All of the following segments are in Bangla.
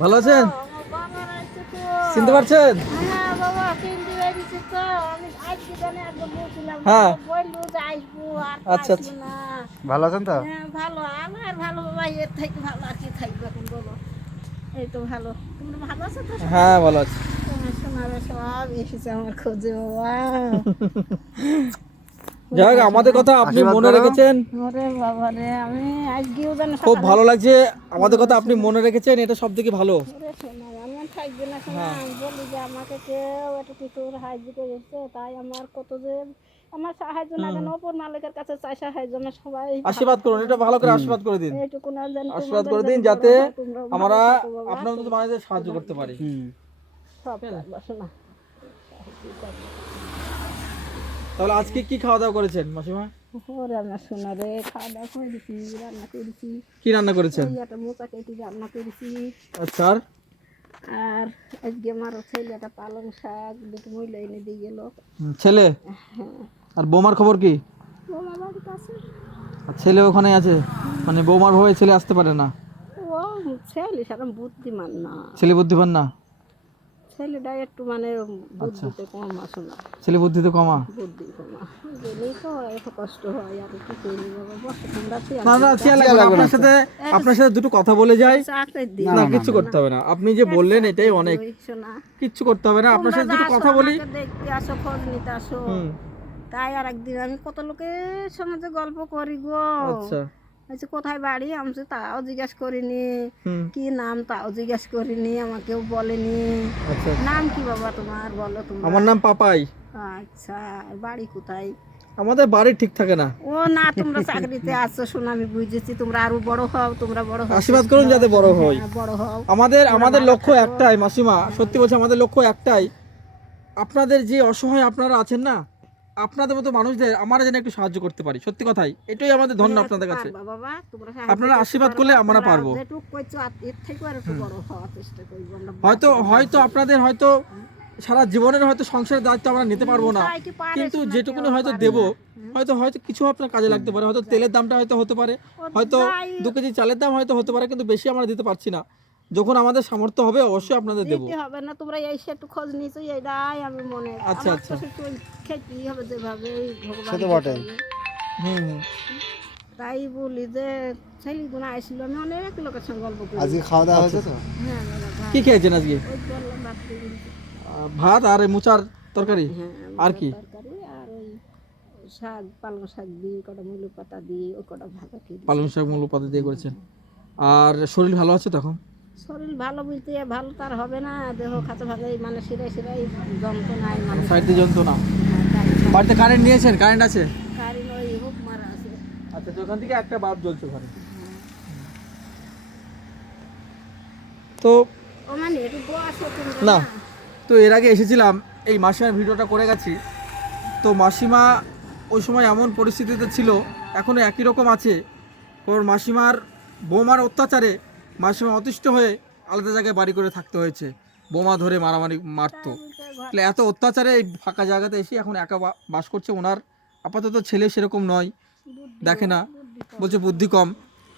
ভালো আছেন? চিনতে পারছেন? হ্যাঁ, আচ্ছা আচ্ছা। ভালো আছেন তো? ভালো আমার ভালো বাবা, এর থেকে ভালো আর কি থাকবে এখন বলো। এই তো ভালো, তোমরা ভালো আছো তো? হ্যাঁ, ভালো আছি। তোমার সোনারা সব এসেছে আমার খোঁজে বাবা। যাই হোক, আমাদের কথা আপনি আশীর্বাদ মনে করো। রেখেছেন, ওরে বাবা রে, আমি আজকেও জানো খুব সকালে ভালো লাগছে। আমাদের কথা আপনি মনে রেখেছেন, এটা সব থেকে ভালো। ওরে সোনা, আমি আর থাকবে না শোনা, হ্যাঁ। আমি বলি যে আমাকে কেউ একটা কিছুর সাহায্য করেছে, তাই আমার কত যে আমার সাহায্য না কেন ওপর মালিকের কাছে চাই সাহায্য, আমরা সবাই আশীর্বাদ করুন, এটা ভালো করে আশীর্বাদ করে দিন। এইটুকু না জানি আশীর্বাদ তোমাদের করে দিন যেন বড় যাতে হয়, তোমরাও ভালো আমরা থাকো বাবা, আপনার মতো মানুষদের সাহায্য করতে পারি। সব থাকবা শোনা। তাহলে আজকে কি খাওয়া দাওয়া করেছেন মাসিমা? ওরে আমার সোনা রে, খাওয়া দাওয়া করে দিছি, রান্না করেছি, কি রান্না করেছেন? ওই একটা মোচা কেটে রান্না করেছি। আচ্ছা, আর আর আজকে আমার ছেলেটা পালং শাক দুটো মহিলা এনে দিয়ে গেল। ছেলে আর বৌমার খবর কি? বৌমা বাড়িতে আছে। আর ছেলে ওখানে আছে, মানে বৌমার ভয়ে ছেলে আসতে পারে না? ও ছেলে সেরকম বুদ্ধিমান না, ছেলে বুদ্ধিমান না? ছেলেটা একটু মানে আচ্ছা, বুদ্ধিতে কম আছে না, ছেলে বুদ্ধিতে কমা? বুদ্ধি কমা গেলেই তো এত কষ্ট হয়, আর কি করি বাবা, বসে তোমরা না না, চেয়ার লাগবে না। আপনার সাথে দুটো কথা বলে যাই। চাকরি দিই না, কিচ্ছু করতে হবে না। আপনি যে বললেন এটাই অনেক, শোনা। কিচ্ছু করতে হবে না। আপনার সাথে দুটো কথা বলি। দেখতে আসো, খোঁজ নিতে আসো, হুম, তাই আর একদিন আমি কত লোকের সঙ্গে গল্প করি গো। আচ্ছা, আচ্ছা কোথায় বাড়ি, আমি তো তাও জিজ্ঞাসা করিনি, হুম, কি নাম তাও জিজ্ঞাসা করিনি, আমাকেও বলেনি। আচ্ছা। নাম কি বাবা তোমার, বলো তোমার। আমার নাম পাপাই। আচ্ছা, বাড়ি কোথায়? আমাদের বাড়ি ঠিক থাকে না। ও না, তোমরা চাকরিতে আছো শোনো, আমি বুঝেছি, তোমরা আরো বড় হও, তোমরা বড় হও, আশীর্বাদ করুন যাতে বড় হই। হ্যাঁ, বড় হও। আমাদের তোমরা আমাদের ভালো লক্ষ্য থাকো। একটাই মাসিমা, সত্যি বলছি, আমাদের লক্ষ্য একটাই। আপনাদের যে অসহায় আপনারা আছেন না, আপনাদের মতো মানুষদের আমরা যেন একটু সাহায্য করতে পারি। সত্যি কথাই, এটাই আমাদের ধন্য হ্যাঁ, আপনাদের কাছে। পারবা বাবা, তোমরা সাহায্য আপনারা করতে আশীর্বাদ পারবা, করলে আমরা তোমরা পারবো। যেটুকু করছো এর থেকেও আর একটু বড় হওয়ার চেষ্টা করবো আমরা। হয়তো হয়তো আপনাদের হয়তো সারা জীবনের হয়তো সংসারের দায়িত্ব আমরা নিতে পারবো না, তাই কি পারে কিন্তু শোনা, যেটুকুনি কেউ হয়তো পারে দেবো, না। হয়তো হয়তো কিছু আপনার কাজে লাগতে পারে। হয়তো তেলের দামটা হয়তো হতে পারে, হয়তো যাই 2 কেজি চালের দাম হয়তো হতে পারে, কিন্তু বেশি আমরা দিতে পারছি না। যখন আমাদের সামর্থ্য হবে অবশ্যই আপনাদের দেবো। দিতে হবে না, তোমরা এসে একটু খোঁজ নিয়েছো, এইটাই আমি মনে, আচ্ছা, আমার আচ্ছা। তো একটু খেতেই হবে যেভাবে ভগবান সে তো বটেই। দিয়েছে। হুম, হুম। তাই বলি যে ছেলেগুলো আসছিল, আমি অনেক লোকের সঙ্গে গল্প করি। আজকে খাওয়া দাওয়া হয়েছে তো? হ্যাঁ বাবা, ভাত। কি খেয়েছেন আজকে? ওই বললাম ভাত খেয়েছি। ভাত আর এই মোচার তরকারি? হ্যাঁ, আর মোচার কি? তরকারি আর ওই শাক, পালং শাক দিয়ে কটা মুলো পাতা দিয়ে ওই কটা ভাজা খেয়েছি। পালং শাক মূলো পাতা দিয়ে করেছেন। আর শরীর ভালো আছে তখন? শরীর ভালো বলতে ভালো তার হবে না, দেহ খাতে ভাগে মানে শিরাই শিরাই যন্ত্রণায় মানে সাইড দিয়ে যন্ত্রণা। বাড়িতে কারেন্ট নিয়েছেন? কারেন্ট আছে? কারেন্ট ওই হুক মারা আছে। আচ্ছা, তো ওখান থেকে একটা বাল্ব জ্বলছে ওখানে। তো ও মানে একটু বসো তোমরা না, না। তো এর আগে এসেছিলাম, এই মাসিমার ভিডিওটা করে গেছি। তো মাসিমা ওই সময় এমন পরিস্থিতিতে ছিল, এখনও একই রকম আছে। ওর মাসিমার বৌমার অত্যাচারে মাসিমা অতিষ্ঠ হয়ে আলাদা জায়গায় বাড়ি করে থাকতে হয়েছে। বোমা ধরে মারামারি মারতো। তাহলে এত অত্যাচারে এই ফাঁকা জায়গাতে এসে এখন একা বাস করছে। ওনার আপাতত ছেলে সেরকম নয়, দেখে না, বলছে বুদ্ধি কম।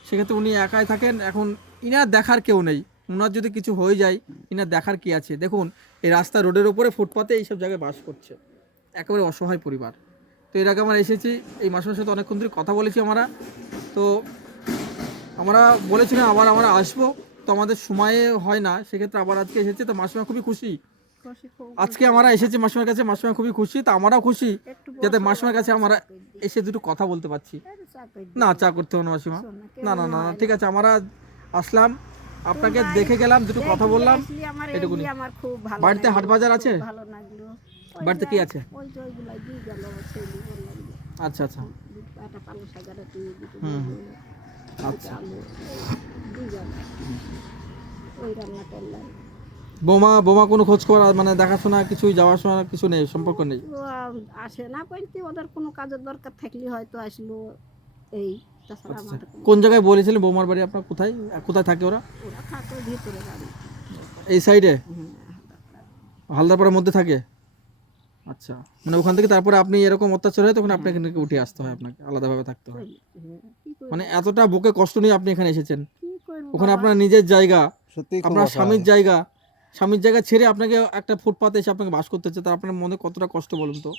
সেক্ষেত্রে উনি একাই থাকেন। এখন ইনার দেখার কেউ নেই। ওনার যদি কিছু হয়ে যায় ইনার দেখার কি আছে? দেখুন, এই রাস্তা রোডের ওপরে ফুটপাতে এইসব জায়গায় বাস করছে, একেবারে অসহায় পরিবার। তো এর আগে আমরা এসেছি, এই মাসের সাথে অনেকক্ষণ ধরে কথা বলেছি আমরা। তো আমরা বলেছিলাম আবার আমরা আসবো, তো আমাদের সময়ে হয় না, সেক্ষেত্রে আবার আজকে এসেছি। তো মাসিমা খুবই খুশি আজকে আমরা এসেছি মাসিমার কাছে। মাসিমা খুবই খুশি, তো আমরাও খুশি যাতে মাসিমার কাছে আমরা এসে দুটো কথা বলতে পারছি। না, চা করতে হবে না মাসিমা। না না না না, ঠিক আছে, আমরা আসলাম, আপনাকে দেখে গেলাম, দুটো কথা বললাম, এটুকুনি। আমার খুব ভালো বাড়িতে হাট বাজার আছে? ভালো লাগলো। বাড়িতে কি আছে? ওই যে ওইগুলাই দিয়ে গেল ছেলে, বললাম যে আচ্ছা আচ্ছা, একটা পালং শাক আর একটু দুটো হুম, বেগুন, আচ্ছা। আলু দিয়ে গেল, ওই রান্না করলাম। বোমা বোমা কোনো খোঁজ করা মানে দেখাশোনা কিছুই, যাওয়ার সময় কিছু নেই, সম্পর্ক নেই? ও আসে না বলতে, ওদের কোনো কাজের দরকার থাকলে হয়তো আসলো, এই তাছাড়া আচ্ছা, আমার কোনো। কোন জায়গায় বলেছিলেন বৌমার বাড়ি আপনার? কোথায় কোথায় থাকে ওরা? ওরা থাকে ভিতরে বাড়ি। এই সাইডে হুম, হালদারপাড়ার মধ্যে থাকে? আচ্ছা, মানে ওখান থেকে তারপরে আপনি এরকম অত্যাচার হয় তখন আপনাকে এখানে উঠে আসতে হয়, আপনাকে আলাদাভাবে থাকতে হয়। হ্যাঁ, কি করবো? মানে এতটা বুকে কষ্ট নিয়ে আপনি এখানে এসেছেন। কি করবো ওখানে বাবা? আপনার নিজের জায়গা, সত্যি আপনার স্বামীর জায়গা ছেড়ে আপনাকে একটা ফুটপাতে এসে আপনাকে বাস করতে হচ্ছে, তা আপনার মনে কতটা কষ্ট বলুন তো,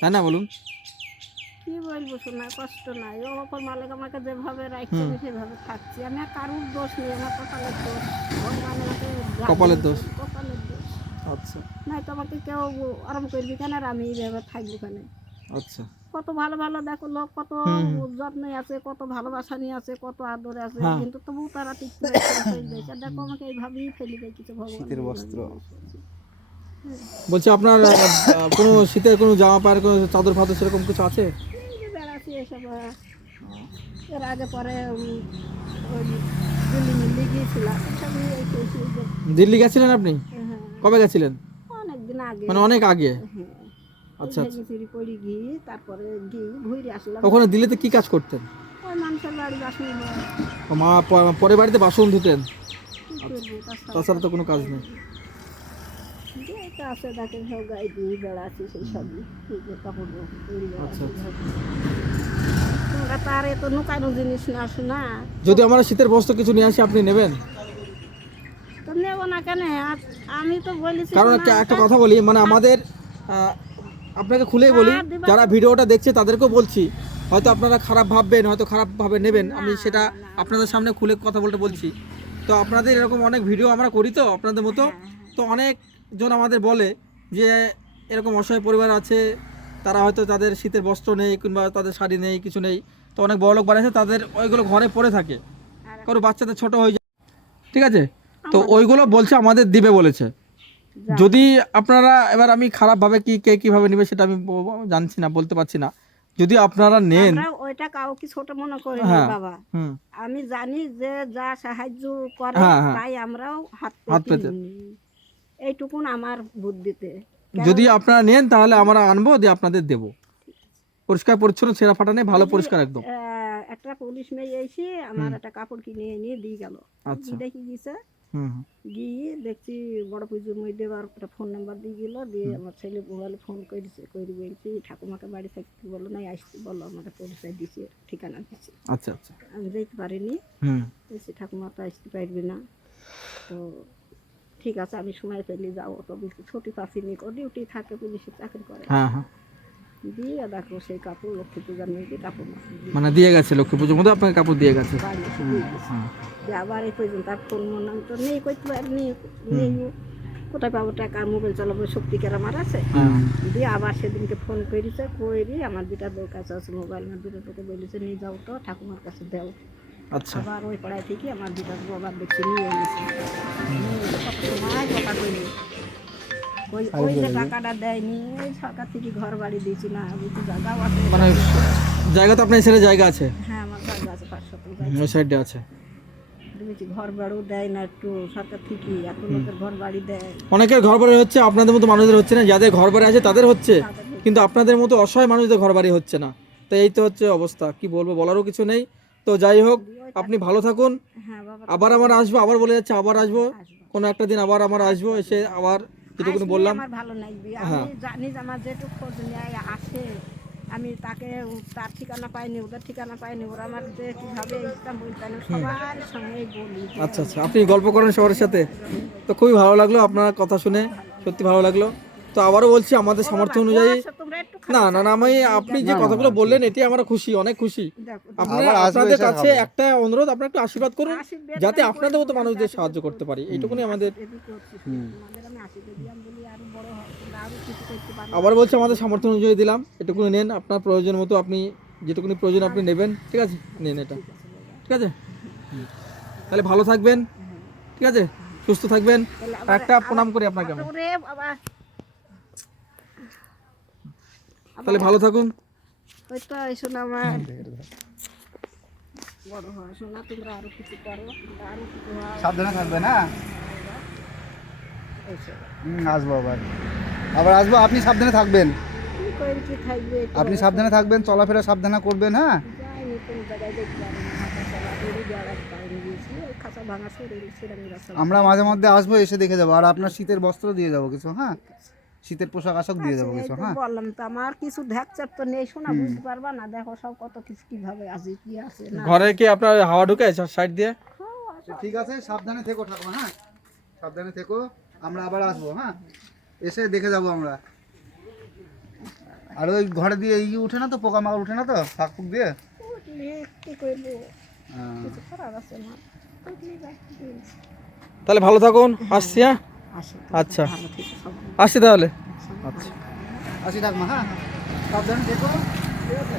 তাই না বলুন? কি বলবো শোনা, কষ্ট নাই, ও অপর মালিক আমাকে যেভাবে রাখছে আমি সেভাবে থাকছি। আমি আর কারুর দোষ নেই, আমার কপালের দোষ, ভগবান আমাকে যা কপালের দোষ। দিয়েছে, কপালের দোষ। আচ্ছা নাই তো আমাকে কেউ আরাম করবি কেন, আর আমি এইভাবে থাকবো কেন? আচ্ছা। কত ভালো ভালো দেখো লোক, কত হুম। যত্নে আছে, কত ভালোবাসা নিয়ে আছে, কত আদরে আছে, হ্যাঁ। কিন্তু তবু তারা টিকতে দেখো আমাকে এইভাবেই ফেলে রেখেছে ভগবান। শীতের বস্ত্র। বলছি আপনার কোনো শীতের কোনো জামা পায়ের কোনো চাদর ফাদর সেরকম কিছু আছে? এই যে বেড়াচ্ছি এসব এর আগে পরে ওই দিল্লি মিল্লি গিয়েছিলাম, সবই এই পেয়েছি যে, দিল্লি গেছিলেন আপনি? হ্যাঁ, কবে গেছিলেন? অনেকদিন আগে। মানে অনেক আগে? হ্যাঁ, আচ্ছা আচ্ছা। ভেঙে চুরি পড়ি গিয়ে তারপরে গিয়ে ঘুরে আসলাম। ওখানে দিল্লিতে কি কাজ করতেন? ওই মানুষের বাড়ি বাসন ও মা পরের বাড়িতে বাসন ধুতেন? কি করবো, তাছাড়া তো কোনো কাজ নেই। যে এটা আছে তাকে সব গায়ে দিয়ে বেড়াচ্ছি, সেই সবই এই যে কাপড় তৈরি আচ্ছা, বেড়াচ্ছি। তোমরা তার এত নুকানো জিনিস না আসো না, যদি আমরা শীতের বস্ত্র কিছু নিয়ে আসি আপনি নেবেন? তো নেবো না কেন? আমি তো বলেছি কারণ একটা কথা বলি, মানে আমাদের আপনাকে খুলেই বলি, যারা ভিডিওটা দেখছে তাদেরকেও বলছি, হয়তো আপনারা খারাপ ভাববেন, হয়তো খারাপভাবে নেবেন, আমি সেটা আপনাদের সামনে খুলে কথা বলছি। তো আপনাদের এরকম অনেক ভিডিও আমরা করি, তো আপনাদের মতো তো অনেকজন আমাদের বলে যে এরকম অসহায় পরিবার আছে, তারা হয়তো তাদের শীতের বস্ত্র নেই কিংবা তাদের শাড়ি নেই, কিছু নেই, তো অনেক বড় লোক বাড়িতে তাদের ওইগুলো ঘরে পড়ে থাকে, কারো বাচ্চাদের ছোট হয়ে যায়, ঠিক আছে, তো ওইগুলো বলছে আমাদের দিবে বলেছে। যদি আপনারা, এবার আমি খারাপভাবে কে কিভাবে নেবে সেটা আমি জানছি না, বলতে পারছি না, যদি আপনারা নেন। আমরা ওইটা কাউকে ছোট মনে করি না হ্যাঁ, বাবা, হুম, আমি জানি যে যা সাহায্য করে হ্যাঁ, হ্যাঁ, তাই আমরাও হাত হাত পেতে পেতে। নিই। এইটুকুন আমার বুদ্ধিতে। যদি আপনারা নেন তাহলে আমরা আনবো, দিয়ে আপনাদের দেবো, পরিষ্কার পরিচ্ছন্ন, ছেঁড়া ফাটা নেই, ভালো পরিষ্কার একদম। একটা পুলিশ মেয়ে এসে আমার একটা কাপড় কিনে নিয়ে দিয়ে গেল। আচ্ছা। দেখি গিয়েছে, হুম, গিয়ে দেখছি বড় পুজোর মধ্যে আবার একটা ফোন নাম্বার দিয়ে গেল, দিয়ে আমার ছেলে মোবাইলে ফোন করেছে, করে বলছি ঠাকুমাকে বাড়ি থাকতে বলো নাই, আসতে বলো, আমাকে পরিচয় দিচ্ছে, ঠিকানা দিচ্ছে। আচ্ছা আচ্ছা। আমি যেতে পারিনি, হুম, বলছি ঠাকুমা তো আসতে পারবে না, তো ঠিক আছে আমি সময় পেলে যাবো, তো বলছি ছুটি পাচ্ছিনি, ও ডিউটি থাকে, পুলিশের চাকরি করে। হ্যাঁ হ্যাঁ, দিয়ে দেখো সেই কাপড় লক্ষ্মী পূজার মেয়েকে কাপড় মানে দিয়ে গেছে, লক্ষ্মী পুজোর মধ্যে আপনাকে কাপড় দিয়ে গেছে। বাড়ি এসে দিয়ে গেছে। হ্যাঁ, যে আবার এই পর্যন্ত আর ফোন মনে তো নেই, করতে পারিনি, নেই, কোথায় পাবো টাকা, মোবাইল চালাবো শক্তিকার আমার আছে। হ্যাঁ, দিয়ে আবার সেদিনকে ফোন করেছে, করি আমার দুটা লোক কাছে আছে মোবাইল, আমার দুটো লোকে বলেছে নিয়ে যাও তো ঠাকুমার কাছে দেও। আচ্ছা। আবার ওই পাড়ায় থেকে আমার দুটা আবার দেখছি নিয়ে এনেছি, নিয়ে এসে কত সময় কথা কইনি, ওই যে টাকাটা দেয়নি, ওই সরকার থেকে ঘর বাড়ি দিয়েছি না, বুঝি জায়গাও আছে, মানে জায়গা তো আপনার ছেলে জায়গা আছে, হ্যাঁ আমার জায়গা আছে 500 জায়গা, ওই সাইডে আছে। দেখেছি ঘর বাড়িও দেয় না একটু সরকার থেকে, এত লোকের ঘর বাড়ি দেয়। অনেকের ঘর বাড়ি হচ্ছে, আপনাদের মতো মানুষদের হচ্ছে না, যাদের ঘর বাড়ি আছে তাদের হচ্ছে, কিন্তু আপনাদের মতো অসহায় মানুষদের ঘর বাড়ি হচ্ছে না। তো এই তো হচ্ছে অবস্থা, কি বলবো, বলারও কিছু নেই। তো যাই হোক, আপনি ভালো থাকুন, হ্যাঁ বাবা, আবার আমার আসবো, আবার বলে যাচ্ছে আবার আসবো, আসবো। কোনো একটা দিন আবার আমার আসবো, এসে আবার যেটুকু আসলে বললাম। আমার ভালো লাগবে, হ্যাঁ। আমি জানি যে আমার যেটুকু খোঁজ নেয় আসে, আমি তাকে তার ঠিকানা পাইনি, ওদের ঠিকানা পাইনি, ওরা আমার যে কীভাবে ইস্তাম্বুল পাইনি, সবার সঙ্গে বলি যে আচ্ছা আচ্ছা, আপনি গল্প করেন সবার সাথে, তো খুবই ভালো লাগলো আপনার কথা শুনে, সত্যি ভালো লাগলো। তো আবারও বলছি, আমাদের সামর্থ্য অনুযায়ী, আচ্ছা, তোমরা একটু না না না, আমি আপনি যে কথাগুলো বললেন এটি আমরা খুশি, অনেক খুশি। দেখো, আপনারা, আবার আসবো, আপনাদের এসে কাছে খাবো। একটা অনুরোধ, আপনারা একটু আশীর্বাদ করুন, আশীর্বাদ যাতে আমি আপনাদের মতো করবো, মানুষদের যাতে সাহায্য করতে পারি, এইটুকুনি আমাদের। এদিকে করছি, তোমাদের আমি আশীর্বাদ দিলাম বলি আরো বড় হয়, তোমরা আরো কিছু করতে পারো। আবার বলছি, আমাদের সামর্থ্য অনুযায়ী দিলাম, এটুকুনি নেন, আপনার প্রয়োজন মতো আপনি যেটুকুনি প্রয়োজন আপনি নেবেন, ঠিক আছে, নেন এটা, ঠিক আছে। তাহলে ভালো থাকবেন, ঠিক আছে, সুস্থ থাকবেন। আর একটা প্রণাম করি আপনাকে আমি, ওরে বাবা, তাহলে ভালো থাকুন। ওই তো এই শোনা আমার বড় হয়, শোনা তোমরা আরো কিছু করো, তোমরা আরো কিছু হয়, সাবধানে থাকবেন, হ্যাঁ। এইসব। আসবো আবার, আবার আসবো, আপনি সাবধানে থাকবেন, কি করে কি থাকবে, একটু আপনি সাবধানে থাকবেন, চলাফেরা সাবধানে করবেন, হ্যাঁ। যাইনি কোনো জায়গায় দেখতে পারি না, হাঁটা চলা বেরিয়ে বেড়াতে পারিনি, গিয়েছি ওই খাঁচা ভাঙা সেরামি রাস্তা। আমরা মাঝে মধ্যে আসবো, এসে দেখে যাবো, আর আপনার শীতের বস্ত্র দিয়ে যাবো কিছু, হ্যাঁ, শীতের পোশাক আশাক দিয়ে যাবো কিছু, হ্যাঁ। বললাম তো আমার কিছু ধ্যাকচার তো নেই, শোনা বুঝতে পারবা না, দেখো সব কত কিছু কিভাবে আছে, কি আছে না। ঘরে কি আপনার হাওয়া ঢুকে সাইড দিয়ে? হ্যাঁ, ঠিক আছে, সাবধানে থেকো ঠাকুমা। হ্যাঁ, সাবধানে থেকো, আমরা আবার আসবো। হ্যাঁ, এসে দেখে যাবো আমরা। আর ওই ঘরে দিয়ে উঠে না তো, পোকামাকড় উঠে না তো ফাঁক ফুক দিয়ে? উঠলে কি করবো, হ্যাঁ। কিছু করার আছে না, উঠলে যাই, দিয়েছি। তাহলে ভালো থাকুন, আসছি। হ্যাঁ, আসে, আচ্ছা, ভালো থেকে সবাই আসছি তাহলে। সবাই আচ্ছা। আসি ঠাকুমা। হ্যাঁ, সাবধানে থেকো। ঠিক আছে।